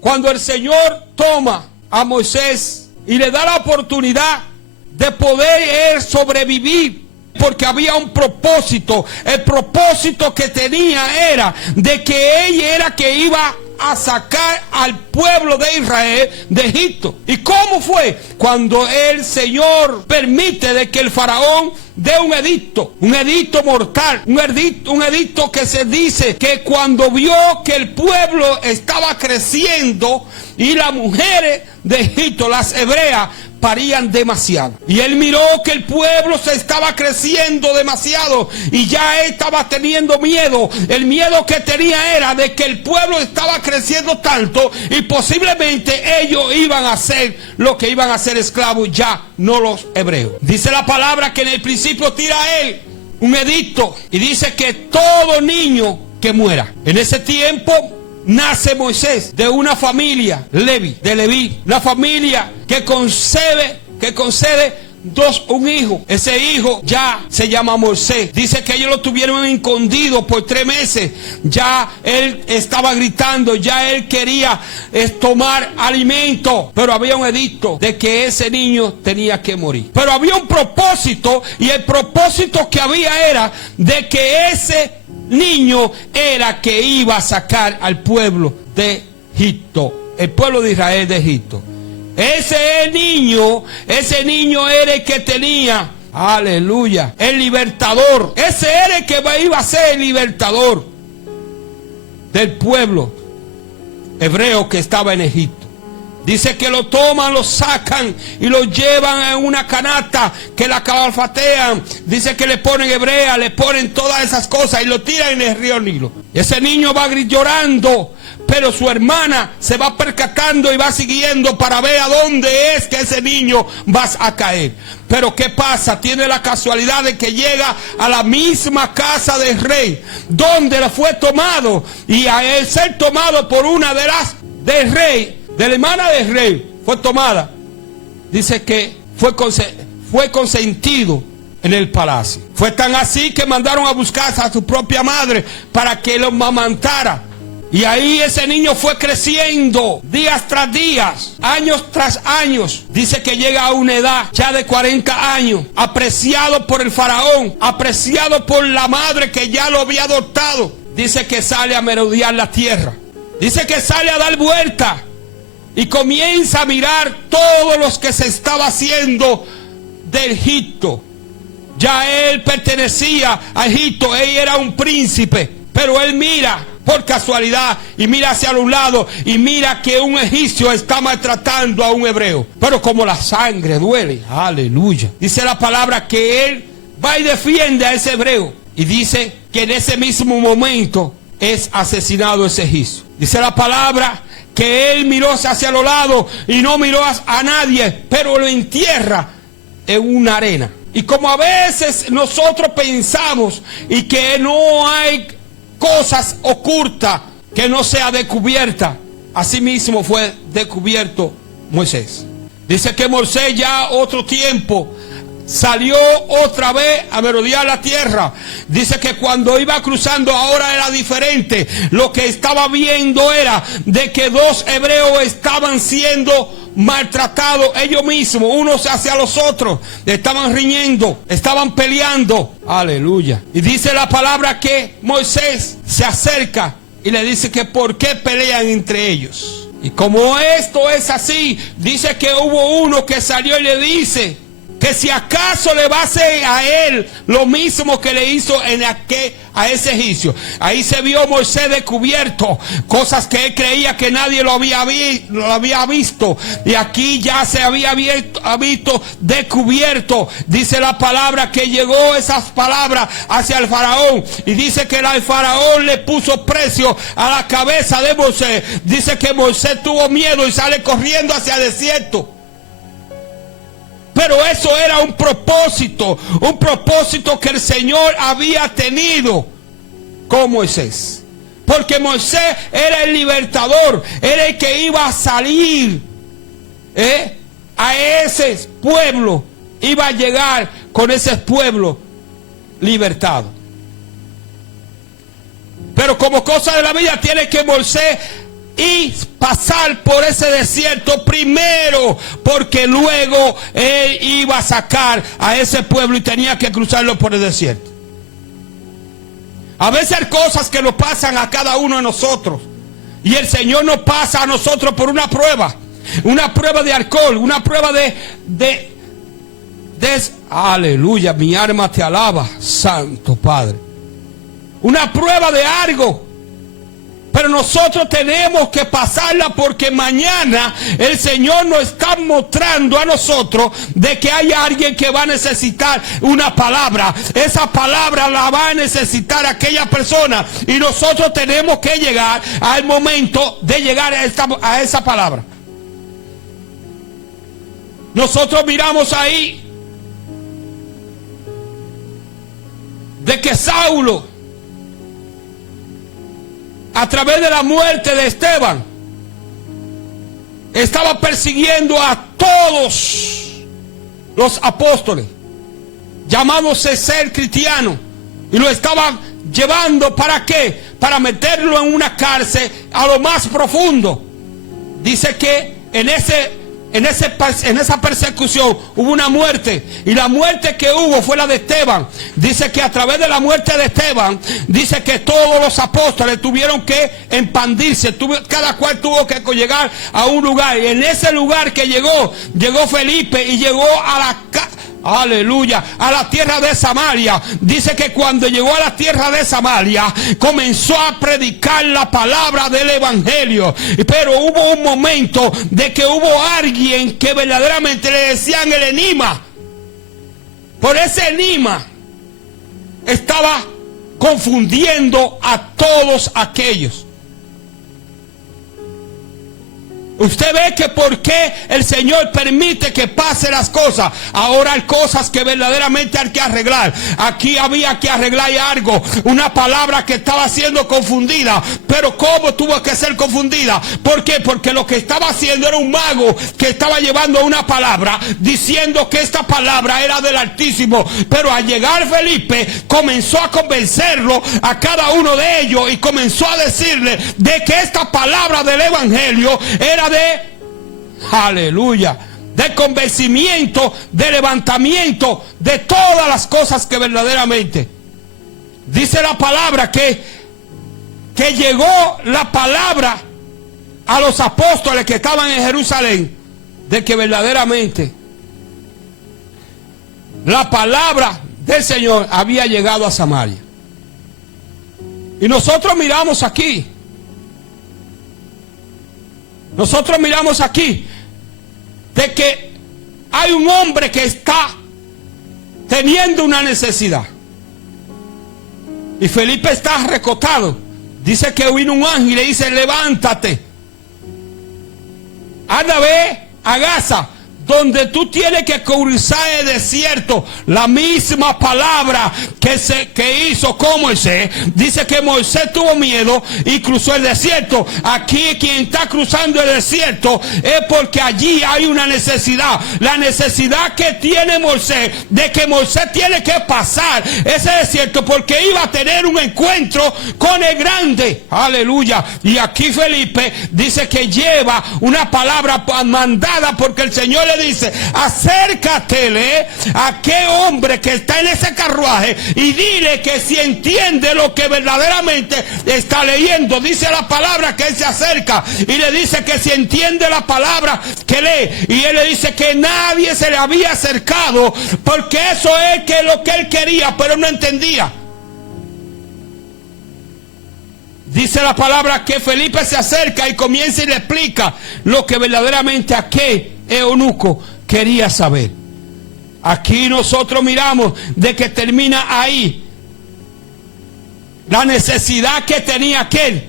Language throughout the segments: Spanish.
Cuando el Señor toma a Moisés y le da la oportunidad de poder él sobrevivir, porque había un propósito. El propósito que tenía era de que ella era que iba a sacar al pueblo de Israel de Egipto. ¿Y cómo fue? Cuando el Señor permite de que el faraón dé un edicto mortal, un edicto que se dice que cuando vio que el pueblo estaba creciendo y las mujeres de Egipto, las hebreas, parían demasiado, y él miró que el pueblo se estaba creciendo demasiado y ya él estaba teniendo miedo. El miedo que tenía era de que el pueblo estaba creciendo tanto y posiblemente ellos iban a ser lo que iban a ser esclavos, ya no los hebreos. Dice la palabra que en el principio tira a él un edicto y dice que todo niño que muera. En ese tiempo nace Moisés de una familia de Leví, una familia que concede un hijo. Ese hijo ya se llama Moisés. Dice que ellos lo tuvieron escondido por 3 meses. Ya él estaba gritando, ya él quería tomar alimento, pero había un edicto de que ese niño tenía que morir. Pero había un propósito, y el propósito que había era de que ese niño era que iba a sacar al pueblo de Egipto, el pueblo de Israel de Egipto. Ese niño era el que tenía, aleluya, el libertador. Ese era el que iba a ser el libertador del pueblo hebreo que estaba en Egipto. Dice que lo toman, lo sacan y lo llevan en una canasta, que la calfatean. Dice que le ponen hebrea, le ponen todas esas cosas y lo tiran en el río Nilo. Ese niño va llorando, pero su hermana se va percatando y va siguiendo para ver a dónde es que ese niño va a caer. Pero ¿qué pasa? Tiene la casualidad de que llega a la misma casa del rey, donde le fue tomado. Y a él ser tomado por una de las del rey, de la hermana del rey, fue tomada. Dice que fue consentido en el palacio. Fue tan así que mandaron a buscar a su propia madre para que lo amamantara. Y ahí ese niño fue creciendo días tras días, años tras años. Dice que llega a una edad ya de 40 años, apreciado por el faraón, apreciado por la madre que ya lo había adoptado. Dice que sale a merodear la tierra. Dice que sale a dar vuelta y comienza a mirar todos los que se estaba haciendo de Egipto. Ya él pertenecía a Egipto, él era un príncipe, pero él mira por casualidad y mira hacia un lado y mira que un egipcio está maltratando a un hebreo. Pero como la sangre duele, aleluya. Dice la palabra que él va y defiende a ese hebreo. Y dice que en ese mismo momento es asesinado ese egipcio. Dice la palabra que él miró hacia los lados y no miró a nadie, pero lo entierra en una arena. Y como a veces nosotros pensamos y que no hay cosas ocultas que no sea descubierta, así mismo fue descubierto Moisés. Dice que Moisés ya otro tiempo salió otra vez a merodear la tierra. Dice que cuando iba cruzando ahora era diferente. Lo que estaba viendo era de que 2 hebreos estaban siendo maltratados ellos mismos, unos hacia los otros. Estaban riñendo, estaban peleando. Aleluya. Y dice la palabra que Moisés se acerca y le dice que por qué pelean entre ellos. Y como esto es así, dice que hubo uno que salió y le dice que si acaso le va a hacer a él lo mismo que le hizo a ese egipcio. Ahí se vio Moisés descubierto, cosas que él creía que nadie lo había visto, y aquí ya se había visto descubierto. Dice la palabra que llegó esas palabras hacia el faraón, y dice que el faraón le puso precio a la cabeza de Moisés. Dice que Moisés tuvo miedo y sale corriendo hacia el desierto. Pero eso era un propósito que el Señor había tenido con Moisés. Porque Moisés era el libertador, era el que iba a salir a ese pueblo, iba a llegar con ese pueblo libertado. Pero como cosa de la vida tiene que Moisés y pasar por ese desierto primero, porque luego él iba a sacar a ese pueblo y tenía que cruzarlo por el desierto. A veces hay cosas que nos pasan a cada uno de nosotros, y el Señor nos pasa a nosotros por una prueba de alcohol, una prueba de aleluya, mi alma te alaba, Santo Padre. Una prueba de algo. Pero nosotros tenemos que pasarla, porque mañana el Señor nos está mostrando a nosotros de que hay alguien que va a necesitar una palabra. Esa palabra la va a necesitar aquella persona, y nosotros tenemos que llegar al momento de llegar a esa palabra. Nosotros miramos ahí de que Saulo, a través de la muerte de Esteban, estaba persiguiendo a todos los apóstoles, llamándose ser cristiano, y lo estaban llevando, ¿para qué? Para meterlo en una cárcel a lo más profundo. Dice que en esa persecución hubo una muerte, y la muerte que hubo fue la de Esteban. Dice que a través de la muerte de Esteban, dice que todos los apóstoles tuvieron que expandirse, cada cual tuvo que llegar a un lugar, y en ese lugar que llegó Felipe, y llegó a la aleluya, a la tierra de Samaria. Dice que cuando llegó a la tierra de Samaria, comenzó a predicar la palabra del evangelio. Pero hubo un momento de que hubo alguien que verdaderamente le decían el enigma. Por ese enigma estaba confundiendo a todos aquellos. Usted ve que por qué el Señor permite que pase las cosas. Ahora hay cosas que verdaderamente hay que arreglar. Aquí había que arreglar algo, una palabra que estaba siendo confundida. Pero ¿cómo tuvo que ser confundida? ¿Por qué? Porque lo que estaba haciendo era un mago que estaba llevando una palabra, diciendo que esta palabra era del Altísimo. Pero al llegar Felipe, comenzó a convencerlo a cada uno de ellos, y comenzó a decirle de que esta palabra del evangelio era aleluya, de convencimiento, de levantamiento, de todas las cosas que verdaderamente dice la palabra, que llegó la palabra a los apóstoles que estaban en Jerusalén, de que verdaderamente la palabra del Señor había llegado a Samaria. Y nosotros miramos aquí de que hay un hombre que está teniendo una necesidad, y Felipe está recostado. Dice que vino un ángel y le dice: levántate, anda, ve a Gaza, donde tú tienes que cruzar el desierto. La misma palabra que hizo con Moisés. Dice que Moisés tuvo miedo y cruzó el desierto. Aquí quien está cruzando el desierto es porque allí hay una necesidad. La necesidad que tiene Moisés, de que Moisés tiene que pasar ese desierto, porque iba a tener un encuentro con el grande. Aleluya. Y aquí Felipe dice que lleva una palabra mandada, porque el Señor le dice: acércatele a aquel hombre que está en ese carruaje y dile que si entiende lo que verdaderamente está leyendo. Dice la palabra que él se acerca y le dice que si entiende la palabra que lee, y él le dice que nadie se le había acercado, porque eso es lo que él quería, pero no entendía. Dice la palabra que Felipe se acerca y comienza y le explica lo que verdaderamente aquel eunuco quería saber. Aquí nosotros miramos de que termina ahí. La necesidad que tenía aquel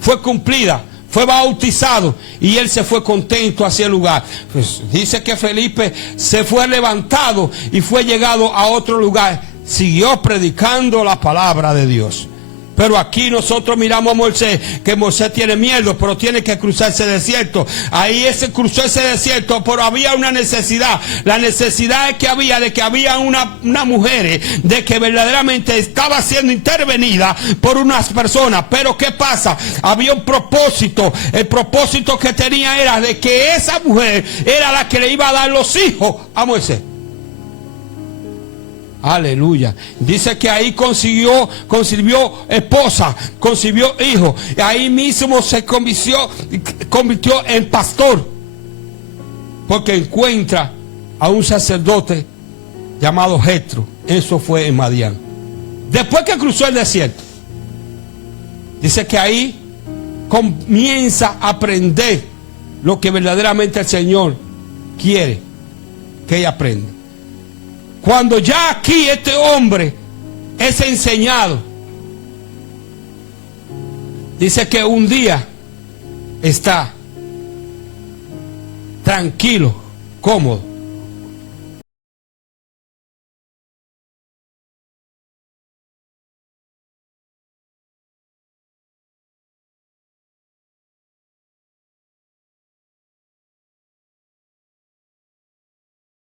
fue cumplida, fue bautizado, y él se fue contento hacia el lugar. Pues dice que Felipe se fue levantado y fue llegado a otro lugar. Siguió predicando la palabra de Dios. Pero aquí nosotros miramos a Moisés, que Moisés tiene miedo, pero tiene que cruzar ese desierto. Ahí cruzó ese desierto, pero había una necesidad. La necesidad es que había una mujer, de que verdaderamente estaba siendo intervenida por unas personas. Pero ¿qué pasa? Había un propósito. El propósito que tenía era de que esa mujer era la que le iba a dar los hijos a Moisés. Aleluya. Dice que ahí concibió esposa, concibió hijos. Y ahí mismo se convirtió en pastor. Porque encuentra a un sacerdote llamado Jetro. Eso fue en Madián. Después que cruzó el desierto, dice que ahí comienza a aprender lo que verdaderamente el Señor quiere que ella aprenda. Cuando ya aquí este hombre es enseñado, dice que un día está tranquilo, cómodo,